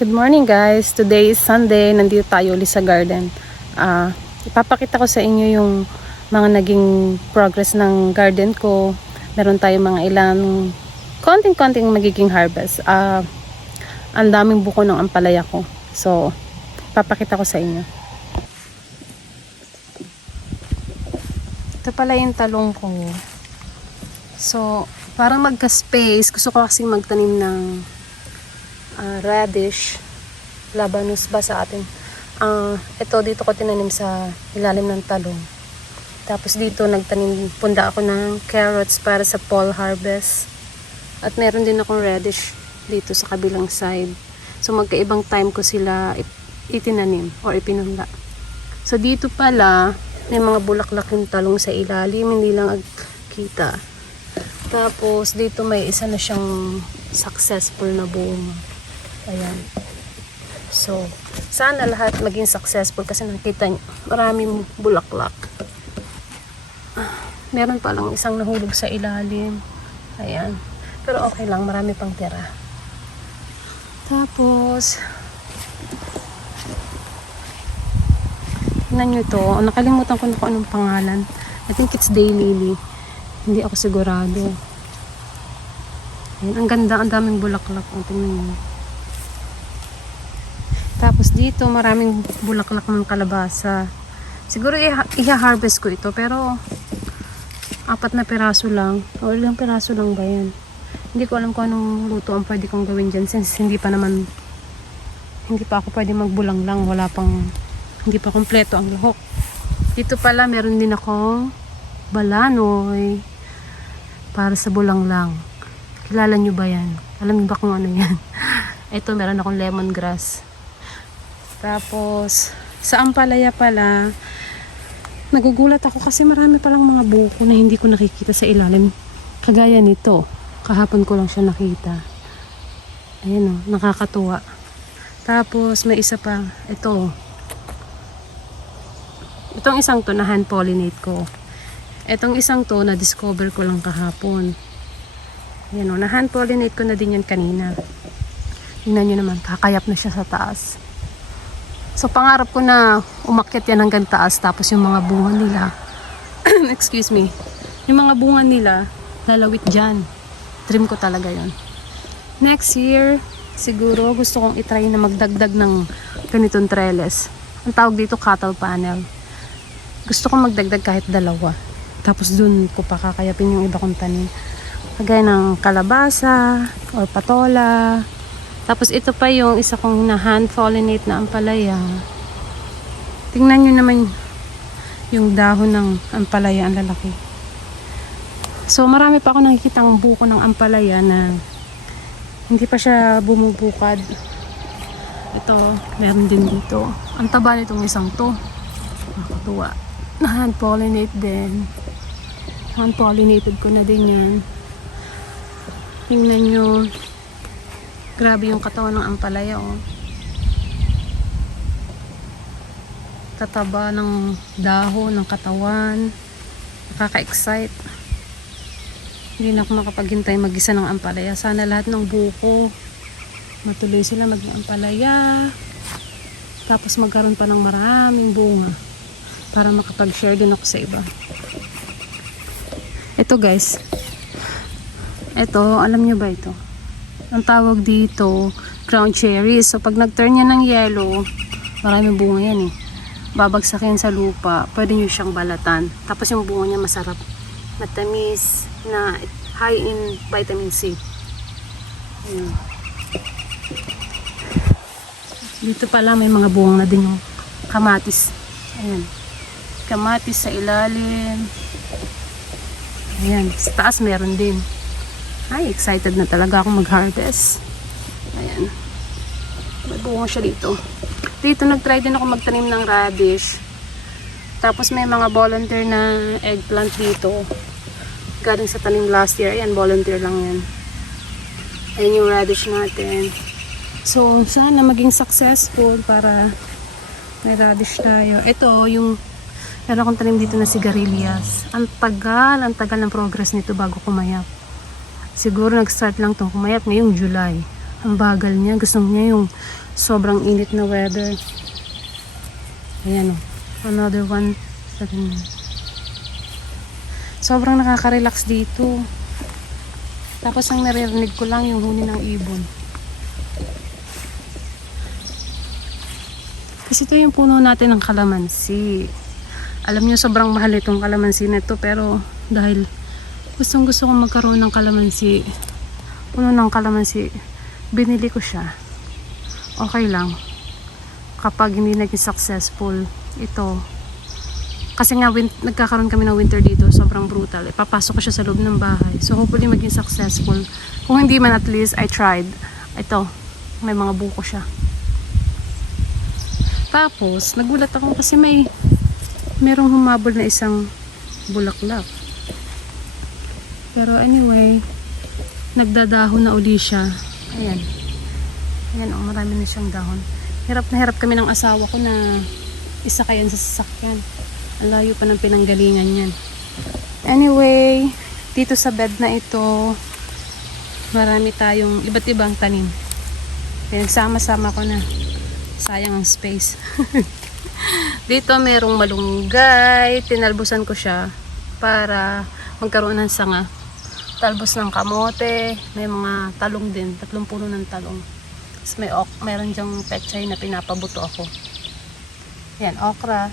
Good morning guys, today is Sunday, nandito tayo ulit sa garden. Ipapakita ko sa inyo yung mga naging progress ng garden ko. Meron tayo mga ilang konting-konting magiging harvest. Ang daming buko ng ampalaya ko. So, ipapakita ko sa inyo. Ito pala yung talong ko. So, para magka-space, gusto ko kasing magtanim ng radish, labanus ba sa atin. Ito dito ko tinanim sa ilalim ng talong. Tapos dito punda ako ng carrots para sa fall harvest. At meron din akong radish dito sa kabilang side. So magkaibang time ko sila itinanim or ipinunla. So dito pala may mga bulaklak yung talong sa ilalim, hindi lang kita. Tapos dito may isa na siyang successful na bunga. Ayan. So, sana lahat maging successful kasi nakita nyo, maraming bulaklak. Meron pa lang isang nahulog sa ilalim. Ayan. Pero okay lang, marami pang tira. Tapos, tingnan nyo ito. Nakalimutan ko na kung anong pangalan. I think it's daylily. Hindi ako sigurado. Ayan, ang ganda, ang daming bulaklak. Tingnan nyo. Tapos dito maraming bulaklak ng kalabasa. Siguro i-harvest ko ito pero 4 na piraso lang. O ilang piraso lang ba yan? Hindi ko alam kung anong luto ang pwede kong gawin dyan since hindi pa ako pwede magbulang lang. Hindi pa kompleto ang lahok. Dito pala meron din akong balanoy para sa bulang lang. Kilala nyo ba yan? Alam nyo ba kung ano yan? Ito meron akong lemongrass. Tapos, sa ampalaya pala, nagugulat ako kasi marami palang mga buko na hindi ko nakikita sa ilalim. Kagaya nito. Kahapon ko lang siya nakita. Ayan o, nakakatuwa. Tapos, may isa pa. Ito. Itong isang to na hand pollinate ko. Itong isang to na discover ko lang kahapon. Ayan o, na hand pollinate ko na din yan kanina. Tingnan nyo naman, kakayap na siya sa taas. So, pangarap ko na umakyat yan hanggang taas. Tapos yung mga bunga nila, excuse me, yung mga bunga nila, lalawit dyan. Trim ko talaga yon. Next year, siguro gusto kong itry na magdagdag ng ganitong trellis. Ang tawag dito, cattle panel. Gusto kong magdagdag kahit 2. Tapos dun ko pa kakayapin yung iba kong tanim. Kagaya ng kalabasa, or patola. Tapos ito pa yung isa kong na-hand pollinate na ampalaya. Tingnan nyo naman yung dahon ng ampalaya, ang lalaki. So marami pa ako nakikitang buko ng ampalaya na hindi pa siya bumubukad. Ito, meron din dito. Ang taba nitong isang to. Nakakatuwa. Na-hand pollinate din. Hand pollinated ko na din yan. Tingnan nyo. Grabe yung katawan ng ampalaya, oh. Tataba ng dahon, ng katawan. Nakaka-excite. Hindi na ako makapaghintay mag-isa ng ampalaya. Sana lahat ng buko matuloy sila mag-ampalaya. Tapos magkaroon pa ng maraming bunga para makapag-share din ako sa iba. Ito guys. Ito, alam nyo ba ito? Ang tawag dito, ground cherries. So, pag nag-turn yan ng yellow, maraming bunga yan eh. Babagsak yan sa lupa. Pwede nyo siyang balatan. Tapos yung bunga niya masarap. Matamis, na high in vitamin C. Ayan. Dito pala may mga bunga na din yung kamatis. Ayan. Kamatis sa ilalim. Ayan. Sa taas meron din. Ay, excited na talaga ako mag-harvest. Ayan. May bunga siya dito. Dito nag-try din ako magtanim ng radish. Tapos may mga volunteer na eggplant dito. Galing sa tanim last year. Ayan, volunteer lang yan. Ayan yung radish natin. So, sana maging successful para may radish tayo. Ito, yung meron akong tanim dito na sigarilyas. Ang tagal ng progress nito bago kumayap. Siguro nag-start lang itong kumayap ngayong July. Ang bagal niya. Gusto niya yung sobrang init na weather. Ayan o. Another one. Sobrang nakaka-relax dito. Tapos ang naririnig ko lang yung huni ng ibon. Kasi ito yung puno natin ng kalamansi. Alam niyo sobrang mahal itong kalamansi na ito, pero dahil gustong gusto kong magkaroon ng kalamansi, puno ng kalamansi, binili ko siya. Okay lang. Kapag hindi naging successful ito, kasi nga nagkakaroon kami ng winter dito, sobrang brutal. Ipapasok ko siya sa loob ng bahay. So hopefully maging successful. Kung hindi man, at least I tried. Ito, may mga buko siya. Tapos nagulat ako kasi merong humabol na isang bulaklak. Pero anyway, nagdadahon na uli siya. Ayan. Ayan, oh, marami na siyang dahon. Hirap na hirap kami ng asawa ko na isakayan sa sasakyan. Ang layo pa ng pinanggalingan yan. Anyway, dito sa bed na ito, marami tayong iba't ibang tanim. Pinagsama-sama ko na. Sayang ang space. Dito merong malunggay. Tinalbusan ko siya para magkaroon ng sanga. Talbos ng kamote. May mga talong din. 3 puno ng talong. Tapos meron dyang pechay na pinapabuto ako. Yan, okra.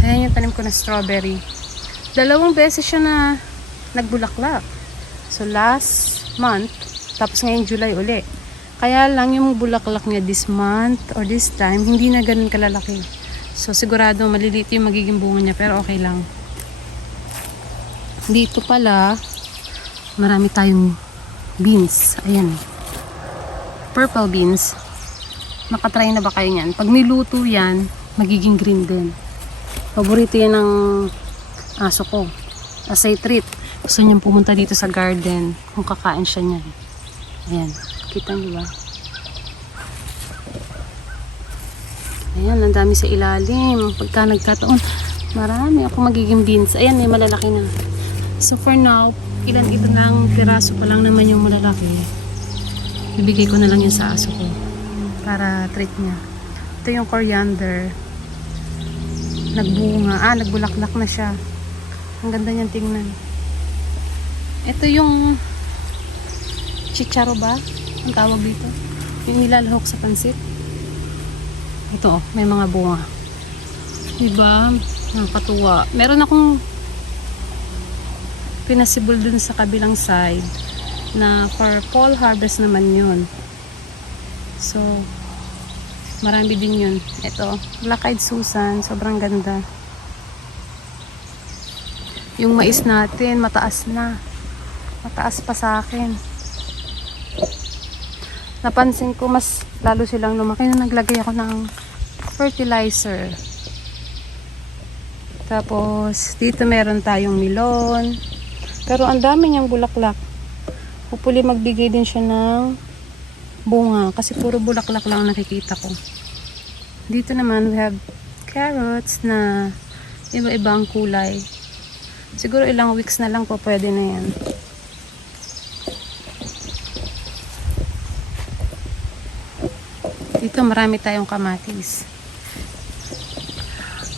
Ayan yung tanim ko na strawberry. 2 beses siya na nagbulaklak. So last month, tapos ngayong July uli. Kaya lang yung bulaklak niya this month or this time, hindi na ganun kalalaki. So sigurado maliliit yung magiging bunga niya, pero okay lang. Dito pala, marami tayong beans. Ayan. Purple beans. Nakatry na ba kayo niyan? Pag niluto yan, magiging green din. Paborito yan ng aso ko. As a treat. Gusto niyang pumunta dito sa garden kung kakain siya niyan. Ayan. Kita niyo ba? Ayan. Ang dami sa ilalim. Pagka nagkataon, marami ako magiging beans. Ayan. May malalaki na. So for now, ilan ito lang, piraso pa lang naman yung malalaki. Ibigay ko na lang yun sa aso ko para treat niya. Ito yung coriander. Nagbunga. Nagbulaklak na siya. Ang ganda niyan tingnan. Ito yung chicharo ba? Ang tawag dito. Yung nilalahok sa pansit. Ito, may mga bunga. Diba? Nakakatuwa. Meron akong pinasibol dun sa kabilang side na for fall harvest naman yun. So, marami din yun. Ito, black-eyed Susan. Sobrang ganda. Yung mais natin, mataas na. Mataas pa sa akin. Napansin ko, mas lalo silang lumaki na naglagay ako ng fertilizer. Tapos, dito meron tayong melon. Pero ang dami niyang bulaklak. Hopefully, magbigay din siya ng bunga kasi puro bulaklak lang nakikita ko. Dito naman we have carrots na iba-ibang kulay. Siguro ilang weeks na lang po pwede na yan. Dito marami tayong kamatis.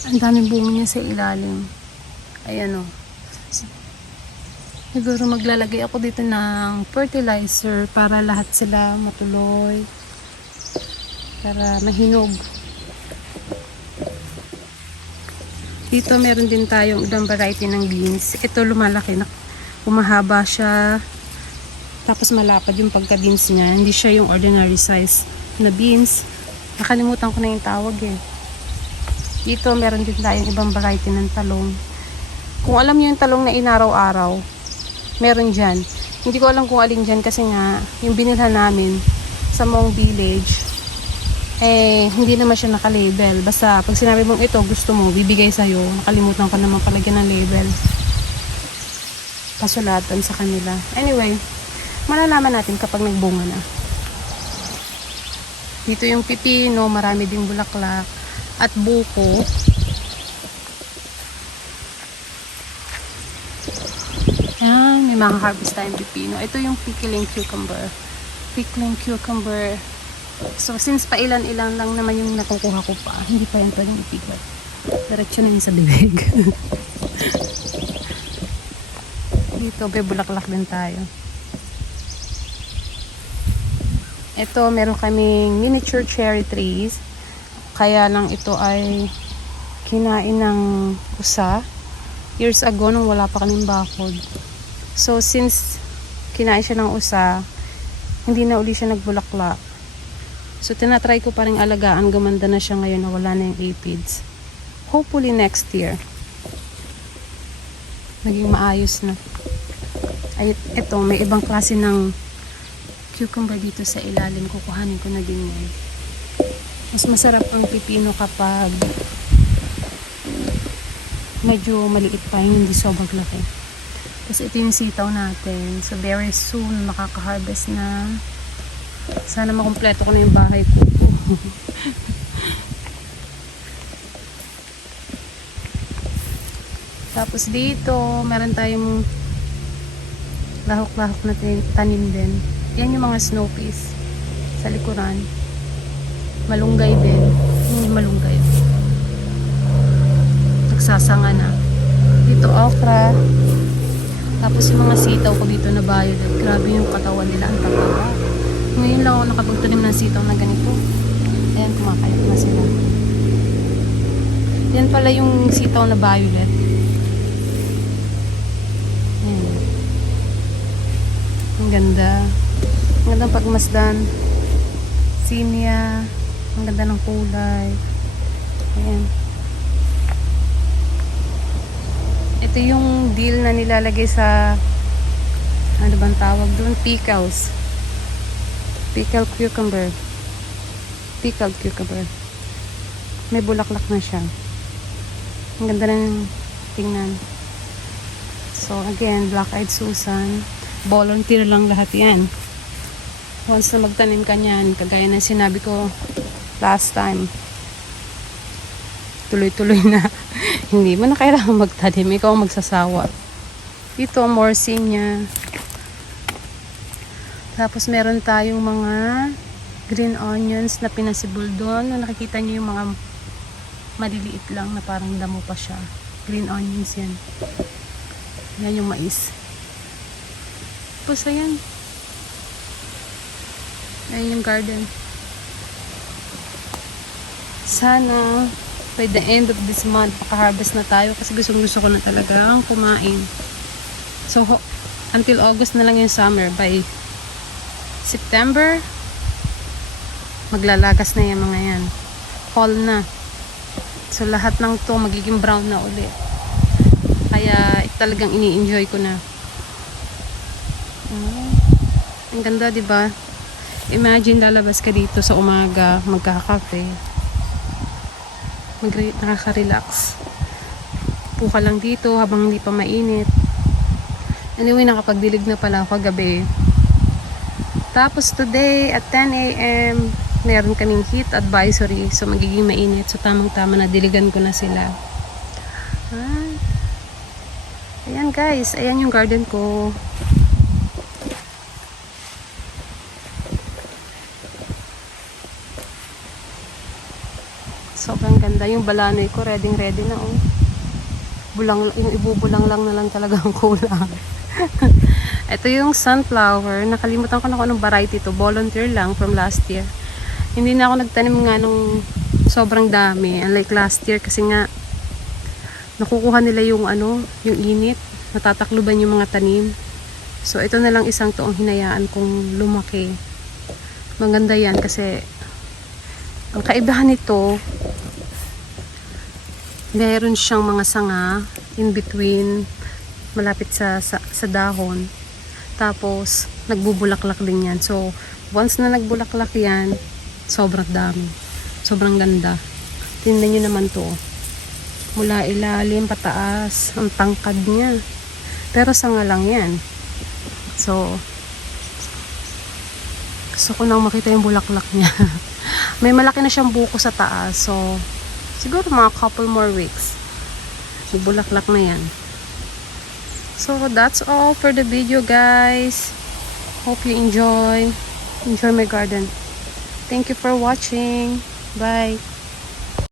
Ang daming bunga niya sa ilalim. Ayan o. Siguro maglalagay ako dito ng fertilizer para lahat sila matuloy. Para mahinog. Dito meron din tayong ibang variety ng beans. Ito lumalaki na. Umahaba siya. Tapos malapad yung pagka-beans niya. Hindi siya yung ordinary size na beans. Nakalimutan ko na yung tawag eh. Dito meron din tayong ibang variety ng talong. Kung alam niyo yung talong na inaraw-araw, meron dyan. Hindi ko alam kung alin dyan kasi nga, yung binilhan namin sa Mong Village, hindi naman siya naka-label. Basta, pag sinabi mong ito, gusto mo, bibigay sa'yo. Nakalimutan ko naman palagyan ng label. Pasulatan sa kanila. Anyway, malalaman natin kapag nagbunga na. Dito yung pipino, marami ding bulaklak. At buko. May mga harvest tayong pipino. Ito yung pickling cucumber. pickling cucumber. So, since pailan-ilan lang naman yung nakukuha ko pa, hindi pa yan pwedeng ipikot. Diretso na yun sa bibig. Dito, bulaklak din tayo. Ito, meron kaming miniature cherry trees. Kaya lang ito ay kinain ng usa. Years ago, nung wala pa kaming bakod. So, since kinain siya ng usa, hindi na uli siya nagbulaklak. So, tinatry ko pa rin alagaan. Gumanda na siya ngayon na wala na yung aphids. Hopefully next year. Naging maayos na. Ay, ito, may ibang klase ng cucumber dito sa ilalim. Kukuhanin ko na din yan. Mas masarap ang pipino kapag medyo maliit pa, hindi sobrang laki. Tapos ito yung sitaw natin. So, very soon, makaka-harvest na. Sana makumpleto ko na yung bahay ko. Tapos dito, meron tayong lahok-lahok na tanim din. Yan yung mga snow peas sa likuran. Malunggay din. Hindi malunggay. Nagsasanga na. Dito okra. Tapos yung mga sitaw ko dito na violet. Grabe yung katawan nila. Ang tataba. Ngayon lang ako nakapagtanim ng sitaw na ganito. Ayan, kumakayat na sila. Yan pala yung sitaw na violet. Ayan. Ang ganda. Ang ganda ng pagmasdan. Sinia. Ang ganda ng kulay. Ayan. Ito yung dill na nilalagay sa ano bang tawag doon? Pickles. Pickled cucumber. Pickled cucumber. May bulaklak na siya. Ang ganda ng tingnan. So again, Black-Eyed Susan. Volunteer lang lahat yan. Once na magtanim ka niyan, kagaya ng sinabi ko last time, tuloy-tuloy na. Hindi mo na kailangan magtanim. Ikaw ang magsasawa. Dito, more sinya. Tapos meron tayong mga green onions na pinasibol doon. Nakikita niyo yung mga maliliit lang na parang damo pa siya. Green onions yan. Yan yung mais. Tapos ayan. Ayan yung garden. Sana by the end of this month maka-harvest na tayo kasi gusto ko na talagang kumain. So until August na lang yung summer. By September, maglalagas na yung mga yan. Fall na. So, lahat ng to magiging brown na uli. Kaya, talagang ini-enjoy ko na. Ang ganda, diba? Imagine, lalabas ka dito sa umaga, magkakape. Nakaka-relax. Puka lang dito habang hindi pa mainit. Anyway, nakapagdilig na pala ako gabi. Tapos today at 10 a.m. meron kaming heat advisory. So magiging mainit. So tamang-tama na diligan ko na sila. Ayan guys. Ayan yung garden ko. Sobrang ganda. Yung balanoy ko ready na oh. Yung ibubulang lang na lang talaga ang kulang. Ito yung sunflower. Nakalimutan ko na kung anong variety ito. Volunteer lang from last year. Hindi na ako nagtanim nga nung sobrang dami. Unlike last year kasi nga nakukuha nila yung yung init. Natatakluban yung mga tanim. So ito na lang isang to ang hinayaan kong lumaki. Maganda yan kasi ang kaibahan nito, meron siyang mga sanga in between malapit sa dahon. Tapos, nagbubulaklak din yan. So, once na nagbulaklak yan, sobrang dami. Sobrang ganda. Tingnan nyo naman to. Mula ilalim, pataas. Ang tangkad niya. Pero sanga lang yan. So, gusto ko nang makita yung bulaklak niya. May malaki na siyang buko sa taas. So, siguro mga couple more weeks. Bulaklak na yan. So, that's all for the video, guys. Hope you enjoy. Enjoy my garden. Thank you for watching. Bye.